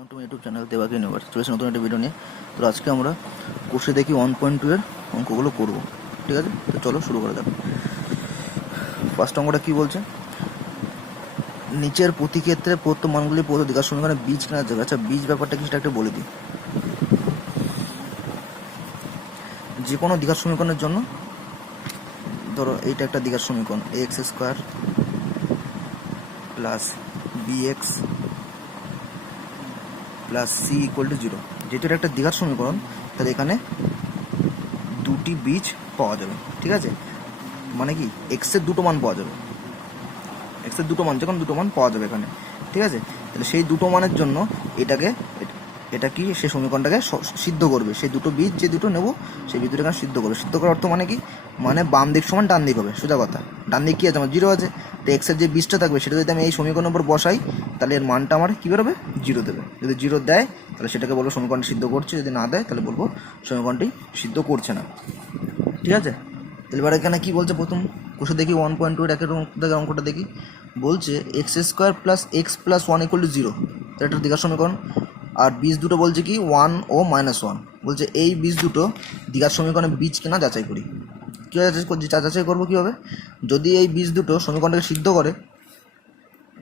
Welcome to my YouTube channel Debak universe. চলেছে নতুন একটা ভিডিও নিয়ে। তো আজকে আমরা কোর্সে দেখি 1.2 এর অঙ্কগুলো করব, ঠিক আছে? তো চলো শুরু করা যাক। ফার্স্ট অঙ্কটা কি বলছে, নিচের প্রতি ক্ষেত্রে প্রদত্ত মানগুলি প্রদত্ত দ্বিঘাত সমীকরণে বীজ কেনা যাবে। আচ্ছা, বীজ ব্যাপারটা কি সেটা একটা বলে দিই। যে কোনো দ্বিঘাত সমীকরণের জন্য ধরো এইটা একটা দ্বিঘাত সমীকরণ, x square plus b x plus c equal to 0, যেহেতু এটা একটা দ্বিঘাত সমীকরণ তাহলে এখানে দুটি বীজ পাওয়া যাবে, ঠিক আছে? মানে কি এক্সের দুটো মান পাওয়া যাবে, এক্সের দুটো মান, যখন দুটো মান পাওয়া যাবে এখানে, ঠিক আছে? তাহলে সেই দুটো মানের জন্য এটা কি সেই সমীকরণটাকে সিদ্ধ করবে। সেই দুটো বীজ যে দুটো নেবো সেই বীজ দুটো এখানে সিদ্ধ করবে। সিদ্ধ করার অর্থ মানে কি, মানে বাম দিক সমান ডান দিক হবে, সোজা কথা। ডান দিক কী আছে, আমার 0 আছে। তো এক্সের যে বীজটা থাকবে সেটা যদি আমি এই সমীকরণের উপর বসাই তাহলে এর মানটা আমার কী বেরোবে, 0 দেবে। যদি 0 দেয় তাহলে সেটাকে বলবো সমীকরণটি সিদ্ধ করছে, যদি না দেয় তাহলে বলবো সমীকরণটি সিদ্ধ করছে না, ঠিক আছে? তাহলে এবার এখানে কী বলছে, প্রথম কোষে দেখি 1.2 এর একের অঙ্কটা দেখি। বলছে x square plus x plus 1 equal to 0, এটা দ্বিঘাত সমীকরণ। আর বীজ দুটো বলছে কি 1 ও -1, বলছে এই বীজ দুটো দ্বিঘাত সমীকরণের বীজ কিনা যাচাই করি। কীভাবে যাচাই করবো কীভাবে, যদি এই বীজ দুটো সমীকরণটাকে সিদ্ধ করে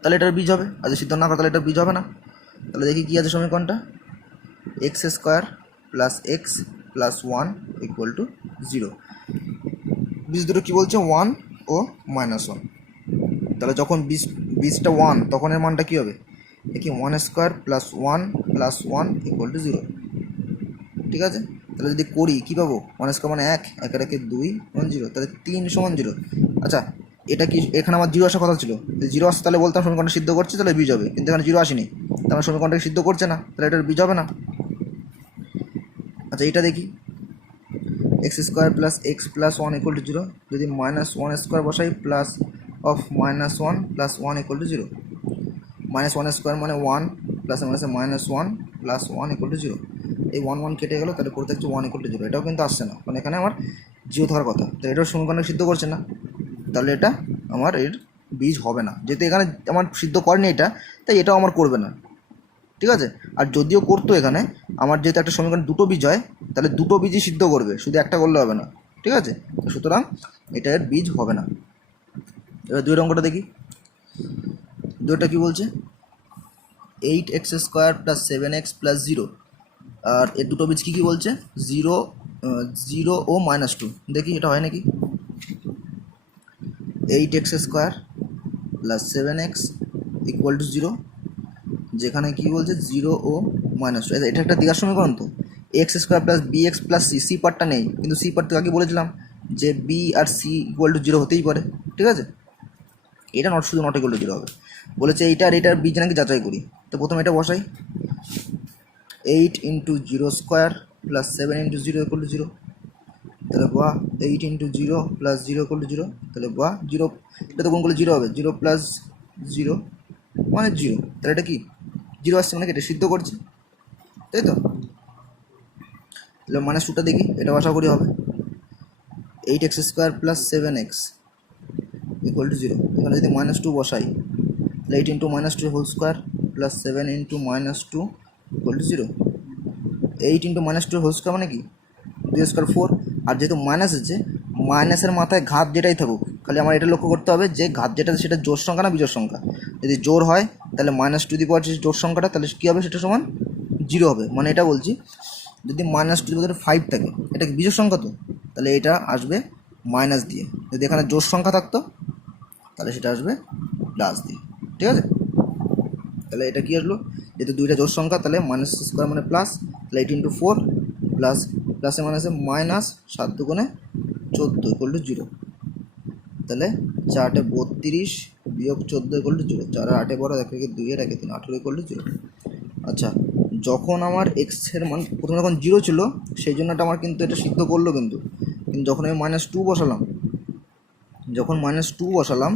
তাহলে এটার বীজ হবে, আর যদি সিদ্ধ না করে তাহলে এটার বীজ হবে না। তাহলে দেখি কী আছে সমীকরণটা, x square plus x plus 1 equal to 0। বীজ দুটো কী বলছে 1 ও -1। তাহলে যখন বীজটা 1 তখন এর মানটা কী হবে, দেখি 1 square plus 1 plus 1 equal to 0, ঠিক আছে? তাহলে যদি করি কী পাবো, 1 স্কোয়ার মানে 1, 1 একে 2 মানে 0, তাহলে 3 সমান 0। আচ্ছা, এটা কি এখানে আমার 0 আসার কথা ছিল, যদি 0 আসে তাহলে বলতাম সমীকরণটা সিদ্ধ করছে, তাহলে বীজ হবে। কিন্তু এখানে 0 আসেনি, তাহলে সমীকরণটাকে সিদ্ধ করছে না, তাহলে এটার বীজ হবে না। আচ্ছা, এইটা দেখি, x square plus x plus 1 equal to 0, যদি -1 স্কোয়ার বসাই plus of -1 plus 1 equal to 0, -1 square মানে 1 প্লাস -1 প্লাস 1 ইকুয়াল টু 0। এই 1 কেটে গেলো, তাহলে পড়তে হচ্ছে 1 ইকুয়াল টু 0। এটাও কিন্তু আসছে না, মানে এখানে আমার 0 থাকার কথা, তো এটাও সমীকরণে সিদ্ধ করছে না, তাহলে এটা আমার এর বীজ হবে না। যেহেতু এখানে আমার সিদ্ধ করেনি এটা, তাই এটাও আমার করবে না, ঠিক আছে? আর যদিও করতো এখানে, আমার যেহেতু একটা সমীকরণ দুটো বীজ হয় তাহলে দুটো বীজই সিদ্ধ করবে, শুধু একটা করলে হবে না, ঠিক আছে? তো সুতরাং এটা এর বীজ হবে না। এবার 2 অঙ্কটা দেখি। 2টা কী বলছে, 8x square plus 7x plus 0, আর এর দুটো বীজ কী বলছে, 0 0 ও -2। দেখি এটা হয় নাকি। 8x square plus 7x equal to 0, যেখানে কি বলছে 0 ও -2। এটা একটা দ্বিঘাত সমীকরণ। তো x square plus b x plus c, c পার্টটা নেই, কিন্তু সি পার্ট তো আগে বলেছিলাম যে বি আর সি ইকুয়াল টু 0 হতেই পারে, ঠিক আছে? এটা শুধু নট ইকুয়াল টু 0 হবে। বলেছে এইটার বীজ নাকি যাচাই করি। তো প্রথমে এটা বসাই, 8 into 0 square plus 7 into 0 equal to 0, তাহলে বা 8 ইন্টু 0 প্লাস 0 ইকুয়াল টু 0, তাহলে বা 0, এটা তো কোন করলে 0 হবে, 0 প্লাস 0 মানে 0, তাহলে এটা কি 0 আসছে, মানে কি এটা সিদ্ধ করছে, তাই তো? তাহলে -2টা দেখি, এটা আশা করি হবে 8x square plus 7x equal to 0। এখানে যদি -2 বসাই তাহলে 8 into -2 whole square plus 7 into -2 equal to 0। 8 into -2 whole square মানে কি 2 স্কোয়ার 4, আর যেহেতু মাইনাস আছে, মাইনাসের মাথায় ঘাত যেটাই থাকুক, খালি আমার এটা লক্ষ্য করতে হবে যে ঘাত যেটা সেটা জোড় সংখ্যা না বিজোড় সংখ্যা। যদি জোড় হয় তাহলে -2 জোড় সংখ্যাটা, তাহলে কী হবে, সেটা সমান 0 হবে। মানে এটা বলছি, যদি -5 থাকে, এটা কি বিজোড় সংখ্যা, তো তাহলে এটা আসবে মাইনাস দিয়ে। যদি এখানে জোড় সংখ্যা থাকতো তাহলে সেটা আসবে প্লাস দিয়ে, ঠিক আছে? তাহলে এটা কি আসলো, যেহেতু দুইটা জোড় সংখ্যা তাহলে মাইনাস স্কোয়ার মানে প্লাস, তাহলে 8 ইন্টু 4 প্লাস প্লাসে মাইনাসে মাইনাস 7 দুগুণে 14 ইকুয়াল টু 0। তাহলে 4 8 32 বিয়োগ 14 ইকুয়াল টু 0। 4 8 বড়, 1 2 এর 1 3 18 ইকুয়াল টু 0। আচ্ছা, যখন আমার এক্সের মান প্রথমে যখন 0 ছিল সেই জন্য এটা আমার কিন্তু এটা সিদ্ধ করলো, কিন্তু যখন আমি -2 বসালাম,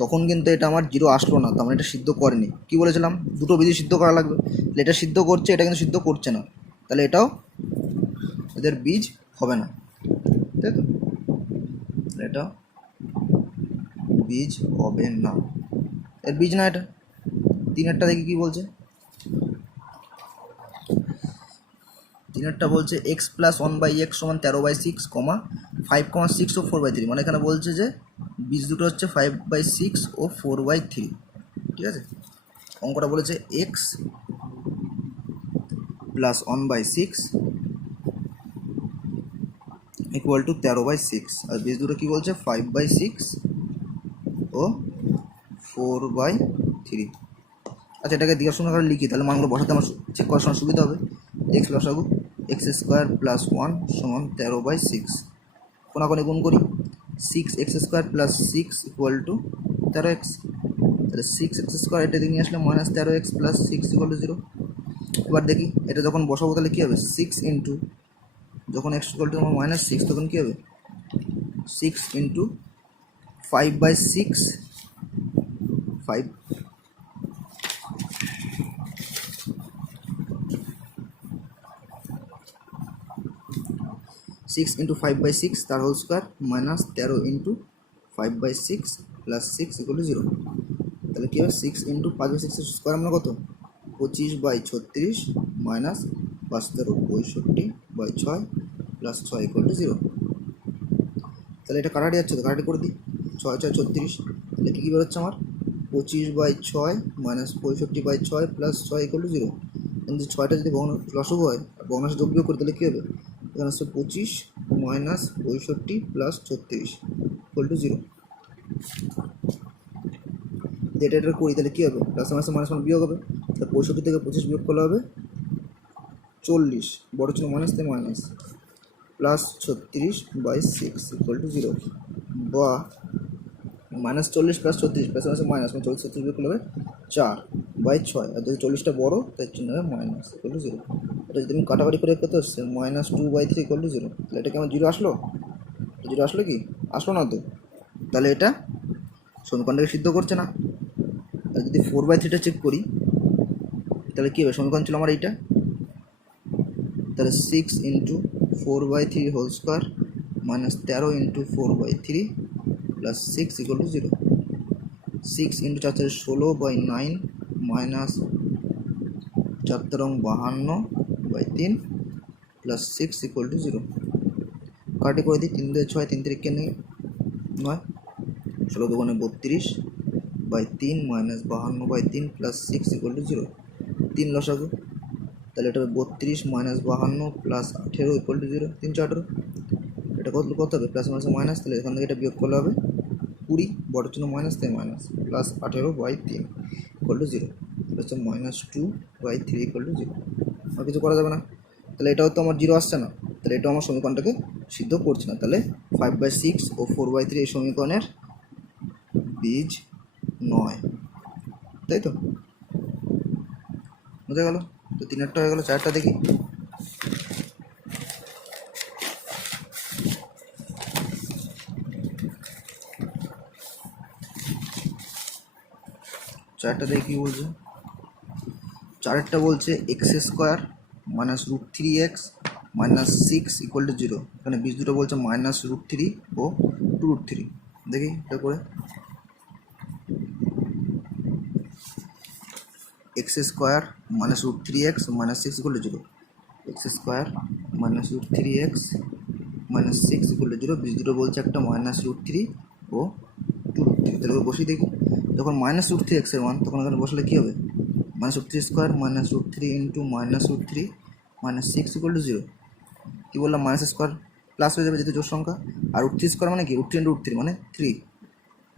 তখন কিন্তু এটা আমার 0 আসলো না, তার মানে এটা সিদ্ধ করেনি। কি বলেছিলাম, দুটো বিধি সিদ্ধ করা লাগবে, তাহলে এটা সিদ্ধ করছে, এটা কিন্তু সিদ্ধ করছে না, তাহলে এটাও এদের বীজ হবে না, তাই তো? এটা বীজ হবে না, এর বীজ না এটা। 3এরটা দেখি কি বলছে, তিনেরটা বলছে এক্স প্লাস 1/x সমান 13/6, 5,6 ও 4/3, মানে এখানে বলছে যে বীজ দুটো হচ্ছে 5/6 ও 4/3। ঠিক আছে, অঙ্কটা বলেছে এক্স প্লাস 1/6 ইকুয়াল টু 13/6, আর বীজ দুটো কী বলছে 5/6 ও 4/3। আচ্ছা, এটাকে দিকে শোনা করে লিখি, তাহলে মানগুলো বসাতে আমার চেক করার সময় সুবিধা হবে। এক্স প্লাস আগু এক্স স্কোয়ার প্লাস 1 সমান 13/6, কোনাকোনি গুণ করি, 6x² plus 6 equal two 13x, তাহলে 6x² এটা দিকে নিয়ে আসলে minus 13x plus 6 equal to 0। এবার দেখি এটা যখন বসাবো তাহলে কী হবে, 6 ইন্টু, যখন x ইকুয়াল টু আমার -6 তখন কী হবে, 6 ইন্টু 5/6, 5 6 ইন্টু 5/6 তার whole square minus 13 into 5/6 plus 6 equal to 0। তাহলে কী হবে, 6 ইন্টু 5/6 স্কোয়ার আমরা কত, 25/36 মাইনাস 5 13 65/6 প্লাস 6 ইকুয়াল টু 0। তাহলে এটা কাটাটি যাচ্ছে তো, কাটাটি করে দিই, 6 6 36, তাহলে কী বেরোচ্ছে আমার 25/6 মাইনাস 65/6 প্লাস 6 ইকুয়াল টু 0। কিন্তু 6টা যদি লসাগু হয় আর ভগ্নাংশে যোগ বিয়োগ করি তাহলে কী হবে, এখানে আসছে 25 মাইনাস 65 প্লাস 36 ইকুয়াল টু 0। এটা এটা করি তাহলে কী হবে, প্লাস মাইনাস মাইনাস মানে বিয়োগ হবে, তাহলে 65 থেকে 25 বিয়োগ করলে হবে 40, বড় ছিল মাইনাস থেকে মাইনাস, প্লাস 36/6 ইকুয়াল টু 0, বা -40 প্লাস 36 প্লাস মাইনাস মাইনাস মানে 40 36 বিয়োগ করলে হবে 4/6, আর যদি 40টা বড়ো তাই চিহ্ন হবে মাইনাস ইকুয়াল টু 0। এটা যদি আমি কাটাকাটি করে কত হচ্ছে -2/3 ইকুয়াল টু 0, তাহলে এটা কি আমার 0 আসলো, 0 আসলো কি, আসলো না তো, তাহলে এটা সমীকরণটাকে সিদ্ধ করছে না। তাহলে যদি 4/3টা চেক করি তাহলে কী হবে, সমীকরণ ছিল আমার এইটা, তাহলে 6 into 4/3 whole square minus 13 into 4/3 plus 6 equal to 0। 6 into 4 4 16/9 minus 4 52/3 plus 6 equal to 0। কাটি করে দিই, 3 2 6, 3 3 নেই 9, 16 2 32/3 মাইনাস 52/3 প্লাস 6 ইকুয়াল টু 0। 3 লসাগু, তাহলে এটা হবে 32 মাইনাস 52 প্লাস 18 ইকুয়াল টু 0, 3 4 18, এটা কত হবে, প্লাস মাইনাস মাইনাস, তাহলে এখান থেকে এটা বিয়োগ করলে হবে 20, বড় জন্য মাইনাস থেকে মাইনাস, প্লাস 18/3 ইকুয়াল টু 0, হচ্ছে -2/3 ইকুয়াল টু 0। আর কিছু করা যাবে না, তাহলে এটাও তো আমার 0 আসছে না, তাহলে এটাও আমার সমীকরণটাকে সিদ্ধ করছে না, তাহলে 5/6 ও 4/3 এই সমীকরণের বীজ নয়, তাই তো, বোঝা গেল। তো 3টা হয়ে গেল, 4টা দেখি, চারটা দেখি কী বলছে। 4টা বলছে x² minus √3x minus 6 equal to 0, এখানে বীজ দুটো বলছে -√3 ও 2√3, দেখি এটা করে, x² minus √3x minus 6 equal to 0, x² minus √3x minus 6 equal to 0, বীজ দুটো বলছে একটা -√3 ও 2√3, তাহলে বসিয়ে দেখি, যখন -√3x এর মান তখন এখানে বসলে কী হবে, -√3² minus √3 into -√3 minus 6 equal to 0, কী বললাম, মাইনাস স্কোয়ার প্লাস হয়ে যাবে যেহেতু জোর সংখ্যা, আর √3² মানে কি, √3 ইন্টু √3 মানে 3,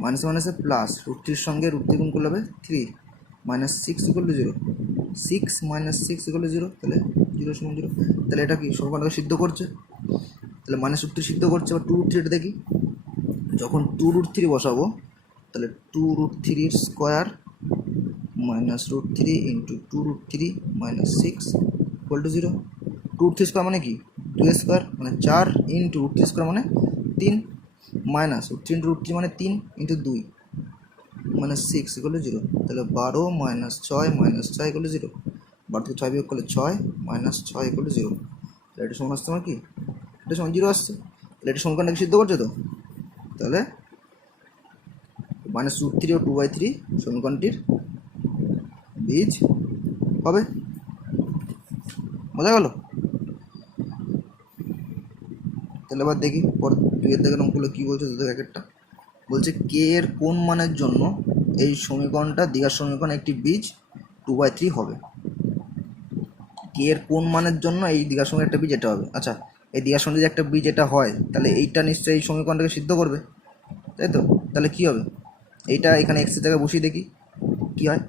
মাইনাস মাইনাসে প্লাস, √3 সঙ্গে √3 গুণ করলে হবে 3, minus 6 equal to 0, 6 minus 6 equal to 0, তাহলে 0 সমান 0, তাহলে এটা কি সমীকরণটাকে সিদ্ধ করছে, তাহলে -√3 সিদ্ধ করছে। এবার 2√3 এটা দেখি, যখন 2√3 বসাবো তাহলে 2√3 square minus √3 into 2√3 minus 6 equal to 0, 2√3 square মানে কি 2² মানে 4 ইন্টু √3 স্কোয়ার মানে 3, মাইনাস √3 ইন্টু √3 মানে 3 ইন্টু 2 মানে 6 ইকুয়াল টু 0, তাহলে 12 মাইনাস 6 মাইনাস 6 ইকুয়াল টু 0, 12 থেকে 6 বিয়োগ করলে 6 মাইনাস 6 ইকুয়াল টু 0, তাহলে এটা সমান আসছে আমার কি, এটা সমান 0 আসছে, তাহলে এটা সমীকরণটাকে সিদ্ধ করছে তো, তাহলে -√3 ও 2/3 সমীকরণটির বীজ হবে, বোঝা গেল। তাহলে এবার দেখি পর 2-এর দাগের অঙ্কগুলো কী বলছে, 2 দাগের একটা বলছে কে এর কোন মানের জন্য এই সমীকরণটা দ্বিঘাত সমীকরণ একটি বীজ 2/3 হবে। কে এর কোন মানের জন্য এই দ্বিঘাত সমীকরণ একটা বীজ এটা হবে। আচ্ছা, এই দ্বিঘাত সমীকরণ যদি একটা বীজ এটা হয় তাহলে এইটা নিশ্চয়ই এই সমীকরণটাকে সিদ্ধ করবে, তাই তো? তাহলে কী হবে, এইটা এখানে এক্সের জায়গায় বসিয়ে দেখি কী হয়।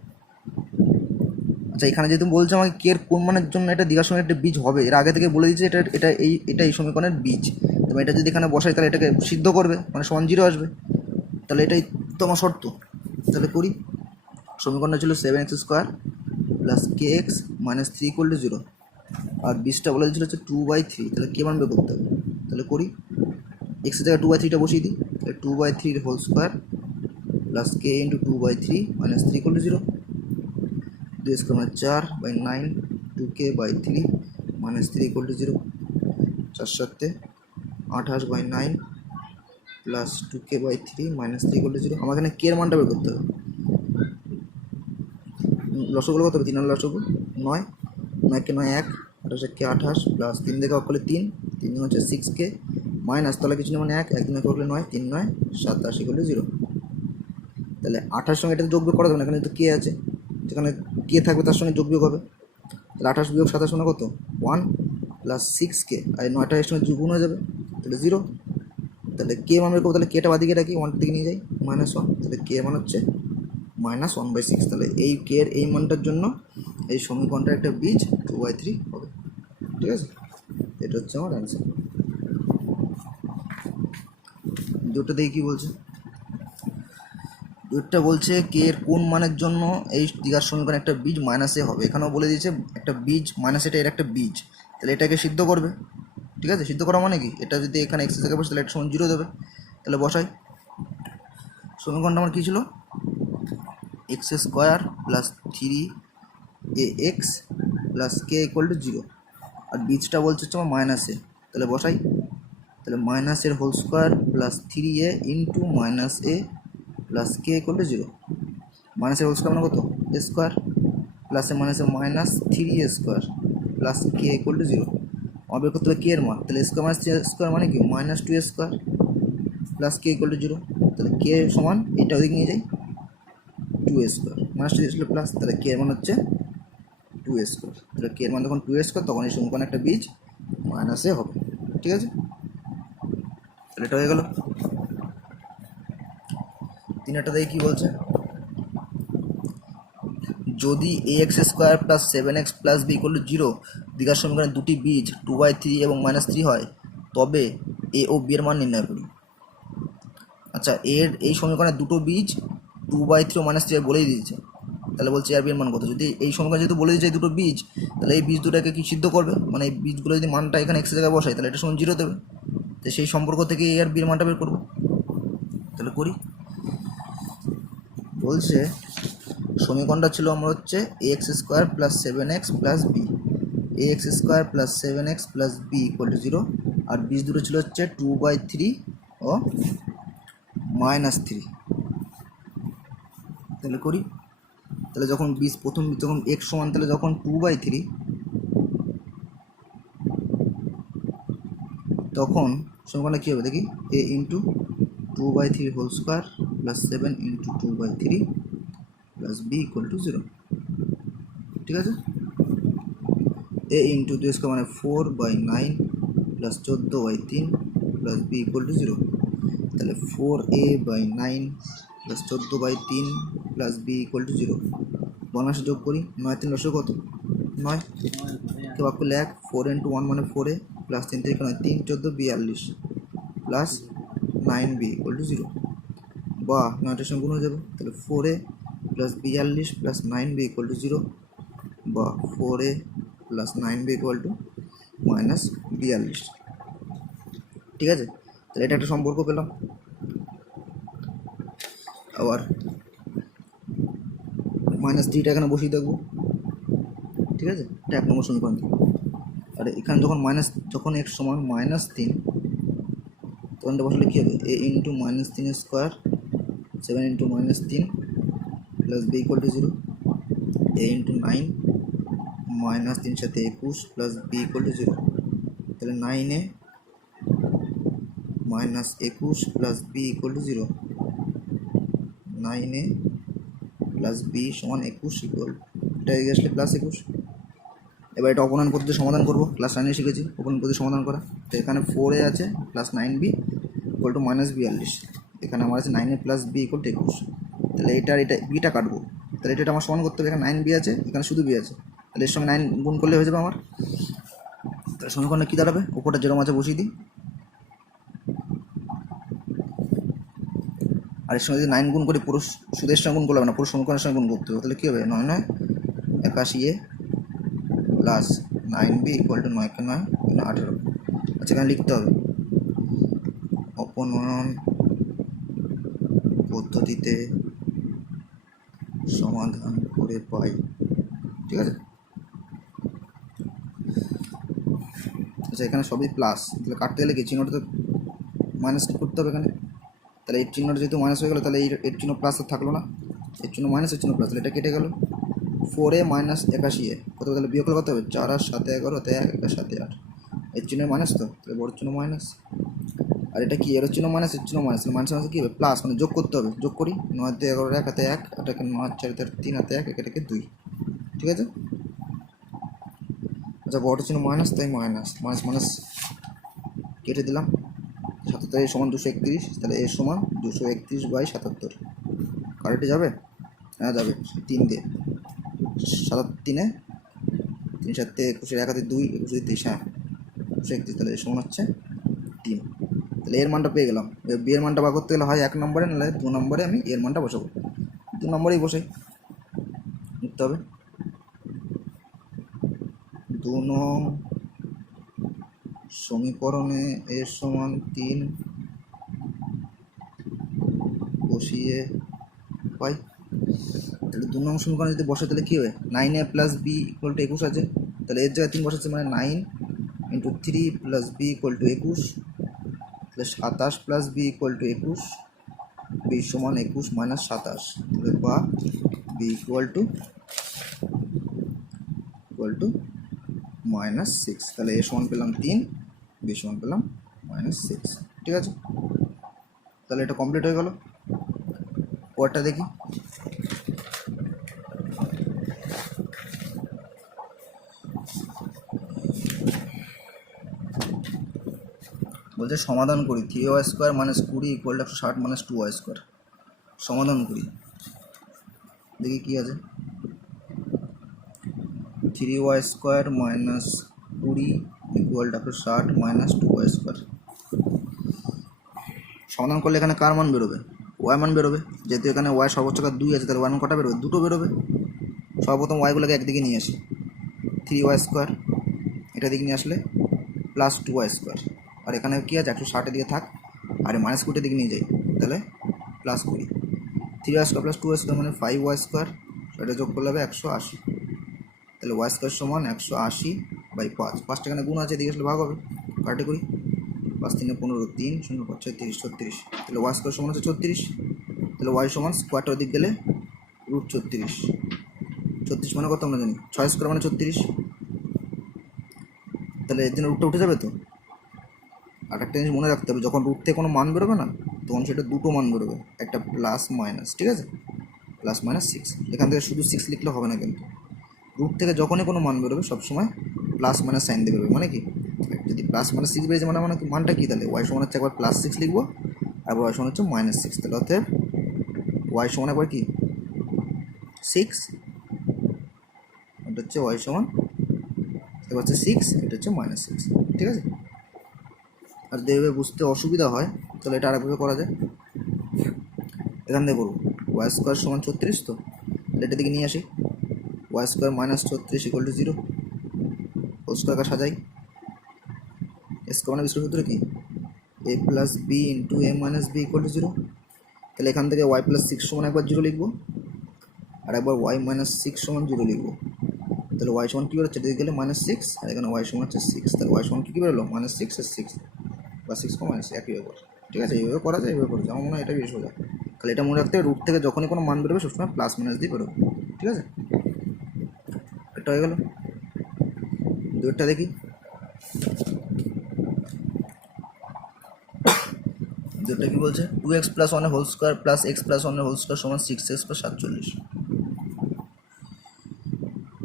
আচ্ছা, এখানে যেহেতু বলছে আমাকে কে এর কোন মানের জন্য এটা দ্বিঘাত সমীকরণ একটা বীজ হবে, এর আগে থেকে বলে দিচ্ছে এটা এটা এই সমীকরণের বীজ, তবে এটা যদি এখানে বসাই তাহলে এটাকে সিদ্ধ করবে, মানে সমান 0 আসবে। তাহলে এটাই তো আমার শর্ত। তাহলে করি, সমীকরণটা ছিল 7x² প্লাস kx মাইনাস 3 = 0, আর বীজটা বলে দিয়েছিল হচ্ছে 2/3, তাহলে কে মান বের করতে হবে। তাহলে করি, এক্সের জায়গায় 2/3টা বসিয়ে দিই, তাহলে 2/3 প্লাস কে ইন্টু 2/3 মাইনাস 3 = 0, 2 মানে 4/9 2k/3 minus 3 = 0, 4 7 28/9 plus 2k/3 minus 3 = 0। আমার এখানে কে এর মানটা বের করতে হবে। লসগুলো কত হবে, 3 আর লসগু 9, 9 9 1, 28 কে 28 প্লাস 3 থেকে অফ করলে 3 3 হচ্ছে 6k মাইনাস তাহলে কিছু না মানে 1 1 দিনে করলে 9 3 9 87 = 0। তাহলে 28 সঙ্গে এটাতে যোগ বিয়োগ করা যাবে না, এখানে তো কে আছে, যেখানে কে থাকবে তার সঙ্গে যোগ বিয়োগ হবে। তাহলে 28 বিয়োগ 27 মানে কত 1 প্লাস 6k, আর 9টা এর সঙ্গে গুণ হয়ে যাবে, তাহলে 0। তাহলে কে মান বের করবো, তাহলে কেটা বাদিকে রাখি, 1টার দিকে নিয়ে যাই -1, তাহলে কে মান হচ্ছে -1/6। তাহলে এই কে এর এই মানটার জন্য এই সমীকরণটার একটা বীজ 2/3 হবে। ঠিক আছে, এটা হচ্ছে আমার অ্যান্সার। দুটো দেখি কী বলছে। দুটো বলছে কে এর কোন মানের জন্য এই দ্বিঘাত সমীকরণ একটা বীজ -a হবে। এখানেও বলে দিয়েছে একটা বীজ এটা এর একটা বীজ, তাহলে এটাকে সিদ্ধ করবে। ঠিক আছে, সিদ্ধ করা মানে কি, এটা যদি এখানে এক্স থেকে বসে তাহলে একটা সমান 0 দেবে। তাহলে বসাই, সমীকরণটা আমার কী ছিল, x² plus 3ax plus k = 0, আর বীজটা বলছে হচ্ছে আমার -a। তাহলে বসাই, তাহলে -এর whole square plus 3a into -a plus k = 0। -এর হোল স্কোয়ার মানে কত, a স্কোয়ার প্লাসে মাইনাসে -3a² প্লাস কে = 0। আমার বের করতে হবে কে এর মান, তাহলে স্কোয়ার মাইনাস 3a² মানে কি -2a² প্লাস কে = 0। তাহলে কে সমান এটা ওদিকে নিয়ে যাই 2a², -2 ছিল প্লাস, তাহলে কে এর মান হচ্ছে 2a²। তাহলে কে এর মান যখন 2a² তখন এই সমীকরণে একটা বীজ -a হবে। ঠিক আছে, তাহলে এটা হয়ে গেল। 3টা দেখি কী বলছে, যদি ax² plus 7x plus b = 0 দ্বিঘাত সমীকরণের দুটি বীজ 2/3 এবং -3 হয়, তবে a ও b এর মান নির্ণয় করি। আচ্ছা, এর এই সমীকরণের দুটো বীজ 2/3 ও -3 বলেই দিয়েছে, তাহলে বলছে আর বি এর মান কত। যদি এই সমীকরণ যেহেতু বলে দিয়েছে এই দুটো বীজ, তাহলে এই বীজ দুটাকে কি সিদ্ধ করবে, মানে এই বীজগুলো যদি মানটা এখানে এক্সের জায়গায় বসাই তাহলে এটা সমান 0 দেবে। তো সেই সম্পর্ক থেকে এ আর বি এর মানটা বের করবো। তাহলে করি, বলছে সমীকরণটা ছিল আমার হচ্ছে ax² plus 7x plus b, ax² plus 7x plus b = 0, আর বীজ দুটো ছিল হচ্ছে 2/3 ও -3। তাহলে করি, তাহলে যখন বীজ প্রথম যখন x সমান, তাহলে যখন 2/3 তখন সমীকরণটা কী হবে দেখি, a into 2/3 whole square plus 7 into 2/3 plus b = 0। ঠিক আছে, a ইন্টু 2² মানে 4/9 প্লাস 14/3 প্লাস b = 0। তাহলে 4a/9 প্লাস 14/3 প্লাস b = 0। বর্ণাংশ যোগ করি, 9 3 লসগু কত 9, কে ভাগ করলে 1, 4 ইন্টু 1 মানে 4a প্লাস 3 3 3 14 42 প্লাস 9b = 0, বা 9টার সঙ্গে গুণ হয়ে যাবে। তাহলে 4a প্লাস 42 প্লাস 9b = 0, বা 4a প্লাস 9b = -42। ঠিক আছে, তাহলে এটা একটা সম্পর্ক পেলাম। আবার -3টা এখানে বসিয়ে দেখবো। ঠিক আছে, এটা 1 নম্বর সমীকরণ থেকে। আর এখানে যখন x সমান -3 তখন এটা বসালে কী হবে, a into -3² 7 into -3 plus b = 0, a into 9 -3 সাথে 21 প্লাস b = 0। তাহলে 9a minus 21 plus b equal to 0, 9a plus b সমান 21 ইকুয়াল, এটা এগিয়ে আসলে প্লাস 21। এবার এটা অপনয়ন পদ্ধতি সমাধান করবো, ক্লাস 9 শিখেছি অপনয়ন পদ্ধতি সমাধান করা। তো এখানে 4a আছে plus 9b equal to minus 42, এখানে আমার আছে 9a plus b equal to 21। তাহলে এটা বিটা কাটবো, তাহলে এটা আমার সমান করতে হবে, এখানে 9b আছে, এখানে শুধু b আছে, তাহলে এর সঙ্গে 9 গুণ করলে হয়ে যাবে আমার। তাহলে সমীকরণে কী দাঁড়াবে, ওপরটা যেরকম আছে বসিয়ে দিই, আর এর সঙ্গে যদি 9 গুণ করি পুরো শুধু এর সঙ্গে গুণ করলে হবে না, পুরো সমীকরণের সঙ্গে গুণ করতে হবে। তাহলে কী হবে, 9 81a plus 9b equal to 9 কে 9 18। আচ্ছা এখানে লিখতে হবে অপনয়ন পদ্ধতিতে সমাধান করে পাই, ঠিক আছে। আচ্ছা এখানে সবই প্লাস, তাহলে কাটতে গেলে কি চিহ্নটা তো মাইনাস করতে হবে এখানে, তাহলে এর চিহ্নটা যেহেতু মাইনাস হয়ে গেলো, তাহলে এর চিহ্ন প্লাস আর থাকলো না, এর চিহ্ন মাইনাস এর চিহ্ন প্লাস, তাহলে এটা কেটে গেল। 4a মাইনাস 81a কত, তাহলে বিয়োগ করলে কত হবে, 4 আর 7 11 হাতে 1 1 7 8, এর চিহ্ন মাইনাস, তো তাহলে বড় চিহ্ন মাইনাস, আর এটা কি এর চিহ্ন মাইনাস এর চিহ্ন মাইনাস, মাইনাস মাইনাস কী হবে প্লাস, মানে যোগ করতে হবে, যোগ করি 9 তে 11 1 হাতে 1, এটাকে 9 4 3 হাতে 1, এটাকে 2, ঠিক আছে। আচ্ছা বড় চিহ্ন মাইনাস, তাই মাইনাস মাইনাস মাইনাস কেটে দিলাম, 77 সমান 231, তাহলে এর সমান 231/77, কারেক্টে যাবে, হ্যাঁ যাবে, 3 দিয়ে 7 3 3 7 21, 1 হাতে 2 21 30, হ্যাঁ 231, তাহলে এর সমান হচ্ছে 3। তাহলে এর মানটা পেয়ে গেলাম। বি এর মানটা বার করতে গেলে হয় 1 নম্বরে, নাহলে 2 নম্বরে আমি এর মানটা বসাবো, 2 নম্বরেই বসাই লিখতে হবে। 2 নং সমীকরণে এর সমান 3 বসিয়ে পাই। তাহলে 2 নং সমীকরণে যদি বসে তাহলে কী হবে, 9a plus b equal to 21 আছে, তাহলে এর জায়গায় 3 বসাচ্ছে, মানে 9 into 3 plus b equal to 21, তাহলে 27 plus b equal to 21, b সমান 21 মাইনাস 27, তাহলে বা বি ইকুয়াল টু -6, তাহলে এ সমান পেলাম 3, বি সমান পেলাম -6, ঠিক আছে। তাহলে এটা কমপ্লিট হয়ে গেল। পরেরটা দেখি, বলছে সমাধান করি 3y square minus 20 equal to 160 minus 2y square, সমাধান করি দেখি কী আছে। 3y square minus 20 equal to 160 minus 2y square, সমাধান করলে এখানে কার মান বেরোবে, ওয়াই মান বেরোবে, যেহেতু এখানে ওয়াই সর্বোচ্চ 2 আছে, তাহলে ওয়াই মান কটা বেরোবে, 2টো বেরোবে। সর্বপ্রথম ওয়াইগুলোকে একদিকে নিয়ে আসি, 3y স্কোয়ার এটা দিকে নিয়ে আসলে প্লাস 2y স্কোয়ার, আর এখানে কী আছে 160 দিকে থাক, আর মাইনাস 20 দিকে নিয়ে যাই, তাহলে plus 20, 3y square plus 2y square মানে 5y স্কোয়ার, এটা যোগ করলে হবে 180, তাহলে ওয়াই স্কোয়ার সমান 180/5, 5টা এখানে গুণ আছে, এদিকে আসলে ভাগ হবে, কাটে করি 5 3 15, 3 0 5 6 30 36, তাহলে ওয়াই স্কোয়ার সমান হচ্ছে 36, তাহলে ওয়াই সমান স্কোয়ারটার দিক গেলে √36, 36 মানে কত আমরা জানি, 6 স্কোয়ার মানে 36, তাহলে এর জন্য রুটটা উঠে যাবে। তো আর একটা জিনিস মনে রাখতে হবে, যখন রুট থেকে কোনো মান বেরোবে না, তখন সেটা দুটো মান বেরোবে, একটা প্লাস মাইনাস, ঠিক আছে, প্লাস মাইনাস 6, এখান থেকে শুধু 6 লিখলে হবে না, কিন্তু রুট থেকে যখনই কোনো মান বেরোবে সবসময় প্লাস মাইনাস সাইন দিয়ে বেরোবে, মানে কি যদি প্লাস মাইনাস 6 বেরিয়েছে মানে মানটা কী, তাহলে ওয়াই সমান হচ্ছে একবার +6 লিখবো, আর ওয়াই সমান হচ্ছে -6, তাহলে অতএব ওয়াই সমান একবার কি 6, এটা হচ্ছে ওয়াই সমান এবার হচ্ছে 6, এটা হচ্ছে -6, ঠিক আছে। আর দেখবে বুঝতে অসুবিধা হয়, তাহলে এটা আরেকভাবে করা যায়, এখান থেকে করবো ওয়াই স্কোয়ার সমান 36, তো এটা দিকে নিয়ে আসি, y square minus 36 equal to 0, whole স্কোয়ারকে সাজাই, স্কোয়ার মানে বিস্কুট সূত্র কি, a plus b into a minus b equal to 0, তাহলে এখান থেকে ওয়াই প্লাস 6 সমান একবার 0 লিখবো, আর একবার ওয়াই মাইনাস 6 সমান 0 লিখবো, তাহলে ওয়াই সমান কী বেরোচ্ছে, এদিকে গেলে -6, আর এখানে ওয়াই সমান হচ্ছে 6, তাহলে ওয়াই সমান কী বেরোলো -6 আর 6 বা 6 মাইনাস একই ব্যাপার, ঠিক আছে। এইভাবে করা যায়, এইভাবে করা যায়, আমার মনে হয় এটা বেশি সোজা। তাহলে এটা মনে রাখতে হবে, রুট থেকে যখনই কোনো মান বেরোবে সবসময় প্লাস মাইনাস দিয়ে বেরোবে, ঠিক আছে। এটা হয়ে গেল। দুইটা দেখি, যেটা কি বলছে 2x plus 1 whole square plus x plus 1 whole square সমান 6x plus 47।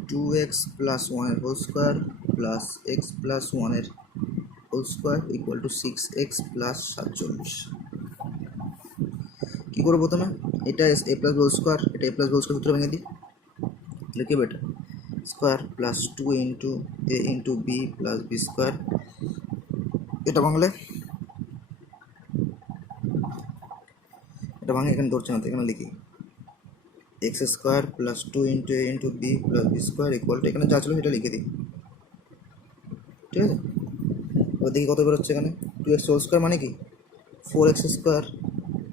2x plus 1 whole square plus x plus 1 whole square equal to 6x plus 47। কী করবো প্রথমে? এটা a প্লাস হোল স্কোয়ার, এটা a প্লাস হোল স্কোয়ার সূত্র ভেঙে দিই, তাহলে কি বেটা square plus 2 into a into b plus b square. এটা ভাঙলে এটা ভাঙে এখানে ধরছে না, তো এখানে লিখি x square plus 2 into a into b plus b square equal to এখানে যা ছিল সেটা লিখে দিই, ঠিক আছে। এবার দেখি কত বেরোচ্ছে এখানে। 2x হোল স্কোয়ার মানে কি 4x square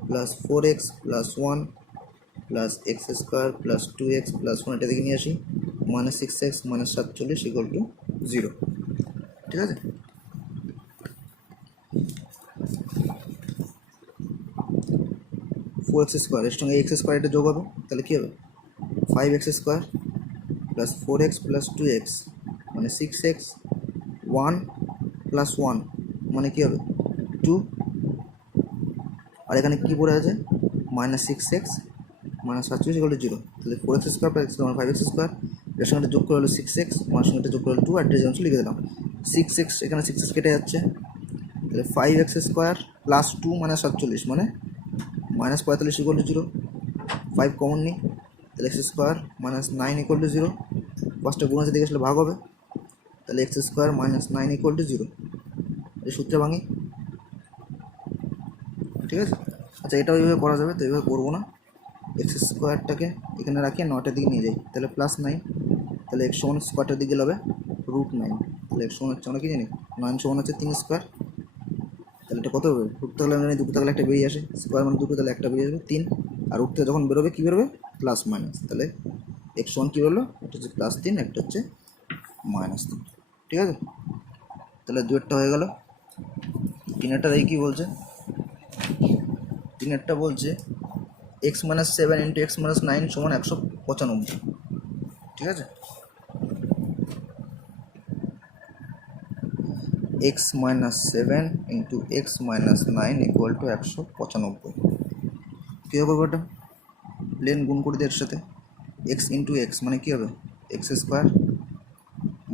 plus 4x plus 1 plus x square plus 2x plus 1, এটা দিকে নিয়ে আসি, minus 6x minus 47 equal to 0, ঠিক আছে। ফোর এক্স স্কোয়ার এর সঙ্গে এক্স স্কোয়ার এটা যোগ হবে, তাহলে কী হবে 5x square plus 4x plus 2x মানে 6x 1 প্লাস 1 মানে কী হবে 2, আর এখানে কী পড়ে আছে minus 6x minus 47 equal to 0, তাহলে 4x square plus 5x square এর সঙ্গে যোগ করে হলো 6x, আমার সঙ্গে যোগ করে হলো 2, আর এটা অংশ লিখে দিলাম 6x, এখানে 6x কেটে যাচ্ছে, তাহলে 5x স্কোয়ার প্লাস 2 মাইনাস 47 মানে মাইনাস 45 ইকুয়াল টু 0, 5 কমন নিই, তাহলে x square minus 9 equal to 0, পাঁচটা গুণ আছে দিকে আসলে ভাগ হবে, তাহলে x square minus 9 equal to 0। এই সূত্রে ভাঙি, ঠিক আছে। আচ্ছা এটাও এইভাবে করা যাবে, তো এইভাবে করবো না, এক্স স্কোয়ারটাকে এখানে রাখি 9টার দিকে নিয়ে যাই, তাহলে প্লাস 9, তাহলে এক্স সমান স্কোয়ারটার দিকে যাবে √9, তাহলে এক্স সমান হচ্ছে আমরা কি জানি 9 সমান হচ্ছে 3 স্কোয়ার, তাহলে এটা কত হবে রুট থাকলে মানে দুটো থাকলে একটা বেরিয়ে আসে, স্কোয়ার মানে দুটো, তাহলে একটা বেরিয়ে আসবে 3, আর রুট থেকে যখন বেরোবে কী বেরোবে প্লাস মাইনাস, তাহলে এক্স ওয়ান কী বেরোলো একটা হচ্ছে প্লাস 3, একটা হচ্ছে -3, ঠিক আছে। তাহলে দুয়েরটা হয়ে গেল। তিনেরটা দেখি কী বলছে, তিনেরটা বলছে x minus 7 into x minus 9 সমান 195, ঠিক আছে। x minus 7 into x minus 9 equal to 195। কী হবে ওটা প্লেন গুণ করে দিয়ে এর সাথে এক্স ইন্টু এক্স মানে কী হবে x square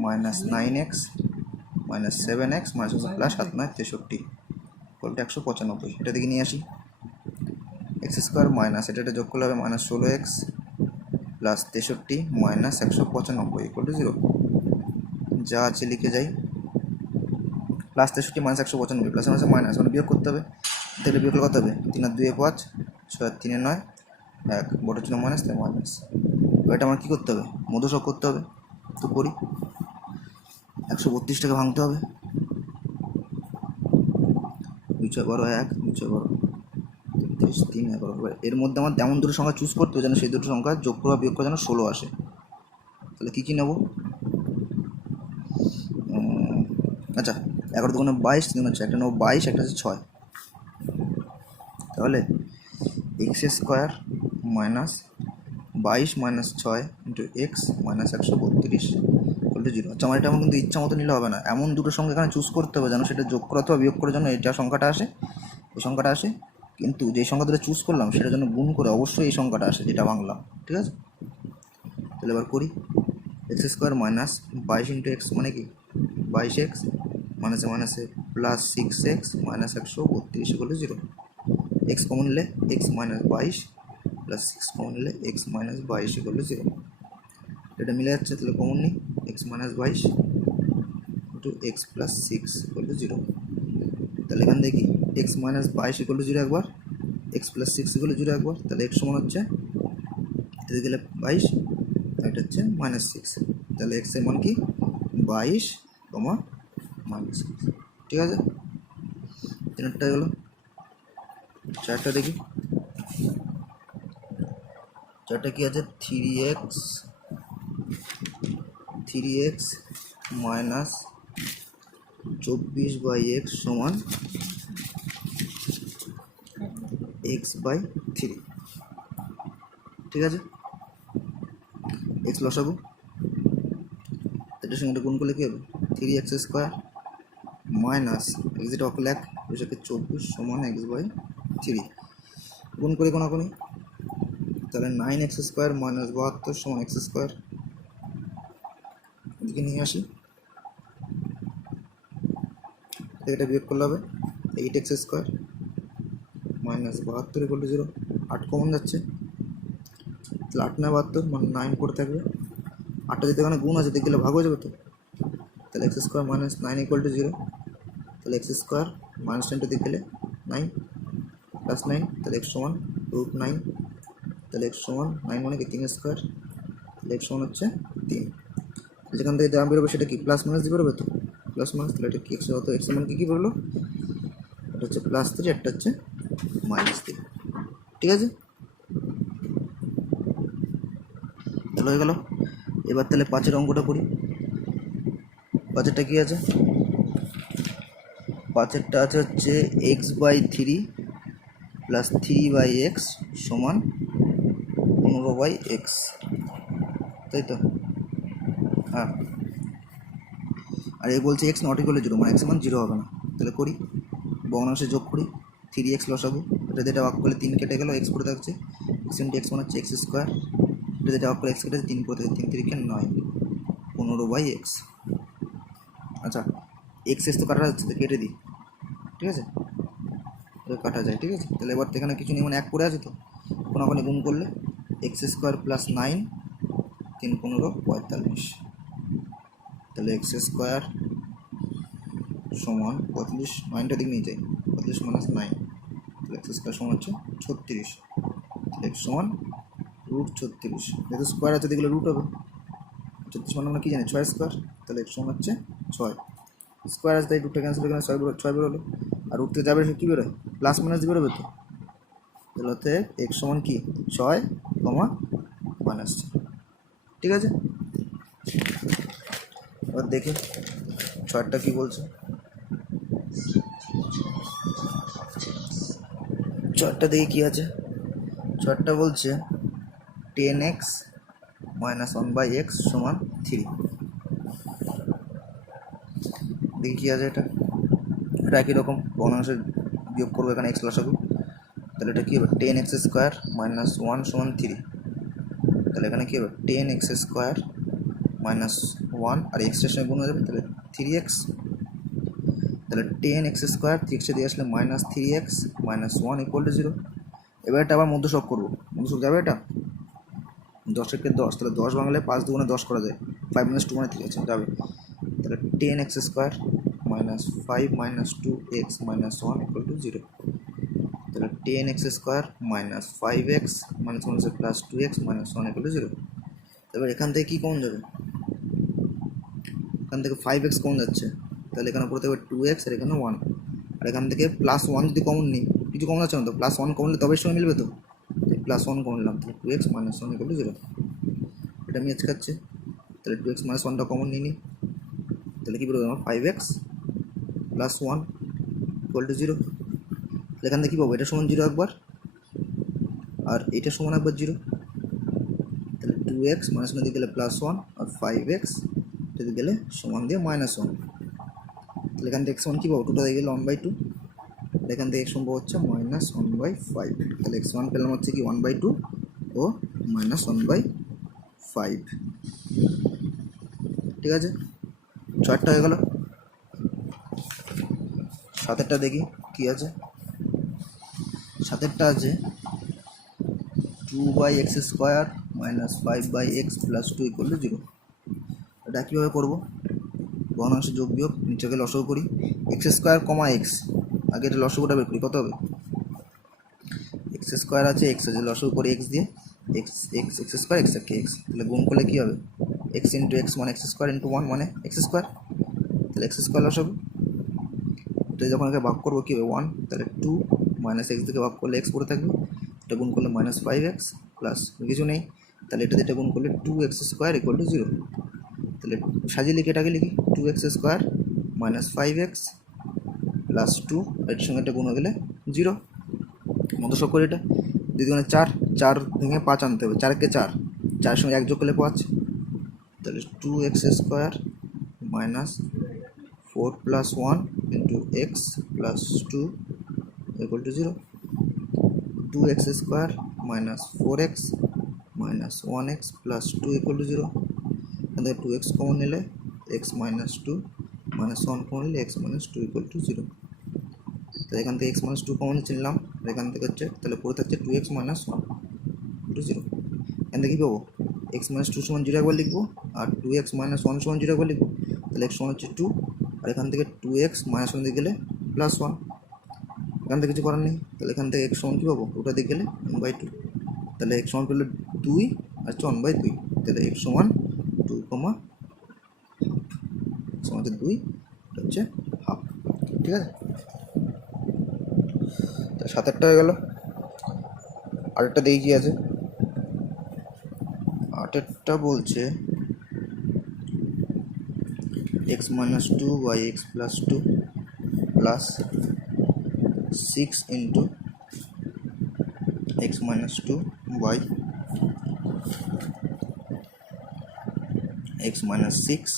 minus 9x minus 7x minus plus 7 9 63 equal to 195। এটা দিকে নিয়ে আসি, এক্স স্কোয়ার মাইনাস এটা যোগ করলে হবে minus 16x plus 63 minus 195 equal to 0, যা আছে লিখে যাই, plus 63 minus 195 plus minus minus মানে বিয়োগ করতে হবে, তাহলে বিয়োগ করলে কত হবে 3 আর 2 5 6 আর 3 9 1, বড় ছিল মাইনাস তাই মাইনাস। এটা আমার কী করতে হবে মধ্যসক করতে হবে, তো করি 132টাকে ভাঙতে হবে, 2 6 12 1 2 6 12 33 3 11, এর মধ্যে আমার এমন দুটো সংখ্যা চুজ করতে হবে যেন সেই দুটো সংখ্যা যোগ করা বিয়োগ করা যেন 16 আসে, তাহলে কী কী নেব, আচ্ছা 11 2 22 3 হচ্ছে একটা নেব 22, একটা হচ্ছে 6, তাহলে x square minus 22 minus 6 into x minus 132 equal to 0। আচ্ছা আমার এটা আমার কিন্তু ইচ্ছা মতো নিলে হবে না, এমন দুটো সংখ্যা এখানে চুজ করতে হবে যেন সেটা যোগ করা অথবা বিয়োগ করার জন্য এটা সংখ্যাটা আসে, এই সংখ্যাটা আসে, কিন্তু যেই সংখ্যা দুটো চুজ করলাম সেটার জন্য গুণ করে অবশ্যই এই সংখ্যাটা আসে যেটা ভাঙলাম, ঠিক আছে। তাহলে এবার করি x square minus 22 into x মানে কি 22x মাইনাসে মাইনাসে plus 6x minus 132 equal to 0, x common নিলে এক্স মাইনাস 22 প্লাস 6 কমন নিলে এক্স মাইনাস 22 ইকুয়াল টু 0, এটা মিলে যাচ্ছে, তাহলে কমন নিই x minus 22 into x plus 6 equal to 0, তাহলে এখান থেকে এক্স মাইনাস 22 ইকুয়াল টু 0 একবার, এক্স প্লাস 6 ইকুয়াল টু 0 একবার, তাহলে এক্স সমান হচ্ছে এতে গেলে 22, এটা হচ্ছে -6, তাহলে এক্স এর মান কি 22, -6, ঠিক আছে। তিনটা গেল, চারটা দেখি, চারটা কি আছে 3x মাইনাস 24/x সমান x/3, ঠিক আছে। এক্স লসাগু, এটার সঙ্গে এটা গুণ করলে কী হবে 3x স্কোয়ার মাইনাস এক্স যেটা অকল্যাক 24 সমান x/3, থ্রি, গুণ করি কোনাকুনি, তাহলে 9x² মাইনাস 72 সমান x²। এদিকে নিয়ে আসি, এটা বিয়োগ করলে হবে 8x² minus 72 equal to 0। 8 common যাচ্ছে, তাহলে 8 না 72 মানে 9 করে থাকবে। 8টা যদি এখানে গুণ আছে দেখলে ভাগ হয়ে যাবে তো, তাহলে x² মাইনাস 9 ইকুয়াল টু 0। তাহলে x² মাইনাস 10 দিকে গেলে 9 প্লাস 9, তাহলে x সমান √9। তাহলে x সমান 9 মানে কি 3², তাহলে x সমান হচ্ছে 3। যেখান থেকে যা বেরোবে সেটা কি প্লাস মাইনাস দিয়ে বেরোবে তো, প্লাস মাইনাস, তাহলে এটা কি x হতো, x সমান কী বেরোলো, এটা হচ্ছে +3, একটা হচ্ছে -3। ঠিক আছে, তাহলে হয়ে গেল। এবার তাহলে 5-এর অঙ্কটা করি। 5-এরটা কী আছে, 5-এরটা আছে হচ্ছে x/3 প্লাস 3/x সমান 15/x, তাই তো। হ্যাঁ, আর এ বলছে x নট ইকুয়াল টু 0 মানে x সমান 0 হবে না। তাহলে করি, ভগ্নাংশে যোগ করি, 3x লসাগু, এটা ভাগ করলে 3 কেটে গেল, x পড়ে থাকছে, x ইন্টু x মানে হচ্ছে x², এটা ভাগ করলে x কেটে 3 পড়ে থাকছে, 3 3 কে 9, 15/x। আচ্ছা, x তো কাটা যাচ্ছে, তো কেটে দিই, ঠিক আছে, কাটা যায়, ঠিক আছে। তাহলে এবার এখানে কিছু নেই মানে 1 পড়ে আছে তো, কোনাকুনি গুণ করলে x² প্লাস 9 3 15 45, তাহলে x² সমান 35, 9টা দিক নিয়ে যাই, 35 মাইনাস 9, তাহলে x² সমান হচ্ছে 36, তাহলে x সমান √36, যেহেতু স্কোয়ার আছে দেখলে রুট হবে, 36 মানে আমরা কী জানি 6², তাহলে x সমান হচ্ছে 6, স্কোয়ার আছে তাই রুটটা ক্যান্সেল করে 6 বেরোলো, আর রুট থেকে যাবে সে কী বেরোয় প্লাস মাইনাস দিয়ে বেরোবে তো, তাহলে হচ্ছে x সমান কি 6, -6। ঠিক আছে, এবার দেখি 6টা কী বলছে। 6টা দেখি কী আছে। 6টা বলছে 10x মাইনাস 1/x সমান 3। দেখি কী আছে এটা, এটা একই রকম ভগ্নাংশের বিয়োগ করবো, এখানে x লসাগু, তাহলে এটা কী হবে 10x² মাইনাস 1 সমান 3। তাহলে এখানে কী হবে 10x² মাইনাস 1 আর এক্সের সঙ্গে গুণ হয়ে যাবে, তাহলে 3x, তাহলে 10x² 3x দিয়ে আসলে -3x মাইনাস 1 ইকুয়াল টু 0। এবার এটা আবার মধ্যশক করবো, মধ্যশক যাবে এটা 10 10, তাহলে 10 বাংলায় 5 দুগুণে 10 করা যায়, 5 - 2 মানে 3 আছে যাবে, তাহলে 10x² minus 5 minus 2x minus 1 equal to 0। তাহলে 10x² মাইনাস 5x মাইনাস 1 হচ্ছে plus 2x minus 1 equal to 0। এবার এখান থেকে কী কমন যাবে, এখান থেকে 5x কমন যাচ্ছে, তাহলে এখানে পড়তে হবে 2x আর এখানে 1, আর এখান থেকে +1 যদি কমন নিই, কিছু কমন যাচ্ছে না তো, +1 কমলে তবে সঙ্গে মিলবে তো, +1 কমন নিলাম, তাহলে 2x মাইনাস 1 ইকুয়াল টু 0। এটা আমি খাচ্ছে, তাহলে 2x মাইনাস 1টা কমন নিই, তাহলে কী বলবো আমার 5x প্লাস 1 ইকুয়াল টু 0। তাহলে এখান থেকে কী পাবো, এটা সমান 0 একবার, আর এটা সমান একবার 0, তাহলে 2x মাইনাস 1 দিকে গেলে +1 আর 5x যদি গেলে সমান দিয়ে -1, তাহলে এখান থেকে x সমান কী পাবো, 2টা দিয়ে গেলে 1/2, এখান থেকে x সমান পাবো হচ্ছে -1/5, তাহলে x সমান পেলাম হচ্ছে কি 1/2 ও -1/5। ঠিক আছে, 6টা হয়ে গেল। 7টা দেখি কী আছে। 7টা আছে 2/x² minus 5/x plus 2 equal to 0। এটা কীভাবে করবো, ভগ্নাংশে যোগ বিয়োগ, নিচে গেলে লসাগু করি, x², x, আগে এটা লসাগুটা বের করি, কত হবে x² আছে x আছে, লসাগু করি x দিয়ে, x x² x থাকে x, তাহলে গুণ করলে কী হবে x ইন্টু x মানে x² ইন্টু 1 মানে x², তাহলে x² লসাগু, এটা যখন একে ভাগ করবো কী হবে 1, তাহলে 2 মাইনাস x দিকে ভাগ করলে x পড়ে থাকবে, এটা গুণ করলে -5x প্লাস কিছু নেই, তাহলে এটা যেটা গুণ করলে 2x² ইকুয়াল টু 0। তাহলে সাজিয়ে লিখে এটাকে লিখি 2x² মাইনাস 5x প্লাস 2, এর সঙ্গে এটা গুণ হয়ে গেলে 0। মধ্যশক করে এটা 2 2 4, 4 ভেঙে 5 আনতে হবে, 4কে 4, 4 সঙ্গে 1 যোগ করলে 5, তাহলে 2x² minus 4 plus 1 into x plus 2 equal to 0। 2x² minus 4x minus 1x plus 2 equal to 0। এখান থেকে 2x কমন নিলে x মাইনাস 2 মাইনাস 1 কমন নিলে x মাইনাস 2 ইকুয়াল টু 0। তাহলে এখান থেকে x মাইনাস 2 কমন নিলাম, আর এখান থেকে হচ্ছে তাহলে পড়ে থাকছে 2x মাইনাস 1 টু 0। এখান থেকে কী পাবো, x মাইনাস 2 সমান 0 একবার লিখবো, আর 2x মাইনাস 1 সমান 0 একবার লিখবো। তাহলে x সমান হচ্ছে 2, আর এখান থেকে 2x মাইনাস 1 দিকে গেলে প্লাস 1। এখান থেকে কিছু করার নেই, তাহলে এখান থেকে x সমান কী পাবো, ওটা দিকে গেলে 1/2। তাহলে x সমান পেলে 2 আর 1/2। তাহলে x সমান 2, সমান হচ্ছে 2, এটা হচ্ছে হাফ। ঠিক আছে, তাহলে 7-8টা হয়ে গেল। আরেকটা দেখি কী আছে। 8-এরটা বলছে x minus 2 by x plus 2 plus 6 into x minus 2 by x minus 6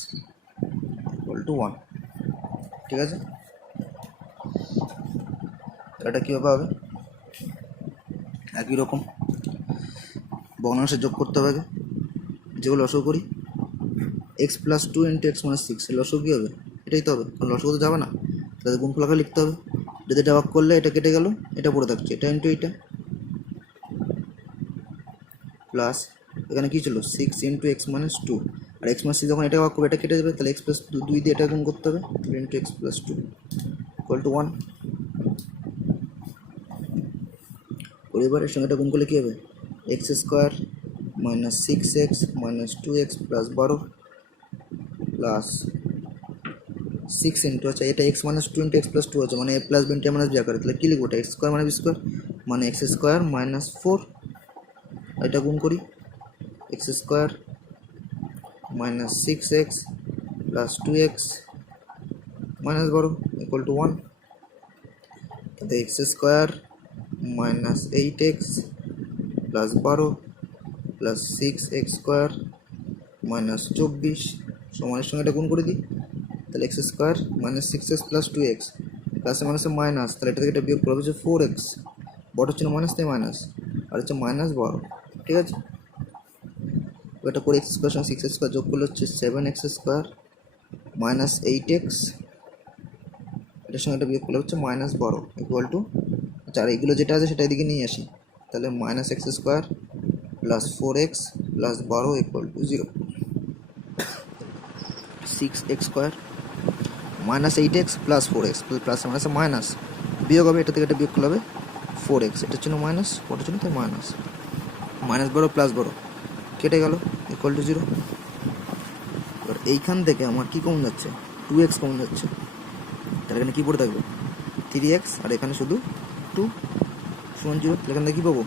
equal to 1। ঠিক আছে, এটা কীভাবে হবে, একই রকম ভগ্নাংশে যোগ করতে হবে। যেগুলো লসগু করি x plus 2 into x minus 6, লসগু কী হবে, এটাই তো হবে, কারণ লসগু তো যাবে না, তাহলে গুণফলকে লিখতে হবে। এটা ভাগ করলে এটা কেটে গেল, এটা পড়ে থাকছে, এটা ইন্টু এইটা প্লাস এখানে কী ছিল 6 ইন্টু x মাইনাস 2, আর x মাইনাস 6 যখন এটা ভাগ করবে এটা কেটে যাবে, তাহলে x প্লাস 2 দিয়ে এটা গুণ করতে হবে, into x plus 2 equal to 1। পরিবারের সঙ্গে এটা গুণ করলে কী হবে, x² minus 6x minus 2x plus 12 plus 6 into, আচ্ছা এটা x minus 2 into x plus 2 আছে, মানে a plus b into a minus b আকারে, তাহলে কী লিখবো, এটা x² মানে b² মানে x² মাইনাস 4। এটা গুণ করি x² minus 6x plus 2x minus 12 equal to 1। তাহলে x² minus 8x plus 12 plus 6x² minus 24 সমানের সঙ্গে এটা গুণ করে দিই, তাহলে x² minus 6x plus 2x প্লাসে মাইনাসে মাইনাস, তাহলে এটা থেকে এটা বিয়োগ করা হচ্ছে 4x, বড় ছিল মাইনাস তাই মাইনাস, আর হচ্ছে মাইনাস 12। ঠিক আছে, এটা করে x² সঙ্গে 6x² যোগ করলে হচ্ছে 7x² মাইনাস 8x, এটার সঙ্গে এটা বিয়োগ করলে হচ্ছে মাইনাস 12 ইকুয়াল টু, আচ্ছা আর এইগুলো যেটা আছে সেটা এদিকে নিয়ে আসি, তাহলে minus x² plus 4x plus 12 equal to 0। 6x² minus 8x plus 4x plus মাইনাসে মাইনাস বিয়োগ হবে, এটা থেকে এটা বিয়োগ করলে হবে 4x, এটার জন্য মাইনাস, ওটার জন্য তাই মাইনাস, মাইনাস 12 প্লাস 12 কেটে গেল ইকুয়াল টু 0। এবার এইখান থেকে আমার কী কমন যাচ্ছে, 2x কমন যাচ্ছে, তাহলে এখানে কী পড়ে থাকবে 3x, আর এখানে শুধু 2 সমান 0। তাহলে এখান থেকে কী পাবো,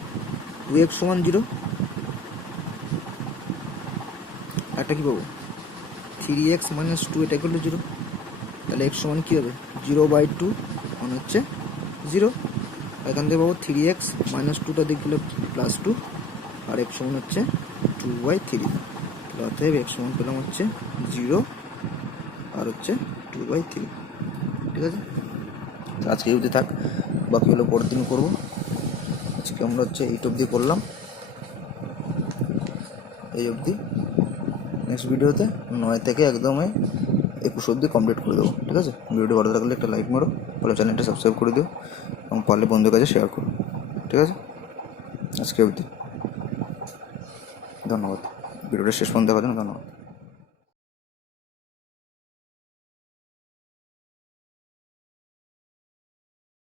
2x সমান 0, একটা কী পাবো 3x মাইনাস 2, এটা ইকুয়াল টু 0। তাহলে x সমান কী হবে 0/2 মানে হচ্ছে 0। এখান থেকে পাবো 3x মাইনাস 2টা দিক গেলে প্লাস 2, আর x সমান হচ্ছে 2/3। তাহলে অতএব x সমান পেলাম হচ্ছে 0 আর হচ্ছে 2/3। ঠিক আছে, আজকে এই অবধি থাক, বাকি হলো পরের দিন করবো। আজকে আমরা হচ্ছে 8 অবধি করলাম, এই অবধি। নেক্সট ভিডিওতে 9 থেকে একদমই 21 অবধি কমপ্লিট করে দেবো। ঠিক আছে, ভিডিওটি ভালো লাগলে একটা লাইক মারো, ভালো চ্যানেলটা সাবস্ক্রাইব করে দিও এবং পারলে বন্ধুদের কাছে শেয়ার করো। ঠিক আছে, আজকে অবধি ধন্যবাদ, ভিডিওটা শেষ পর্যন্ত দেখার জন্য ধন্যবাদ।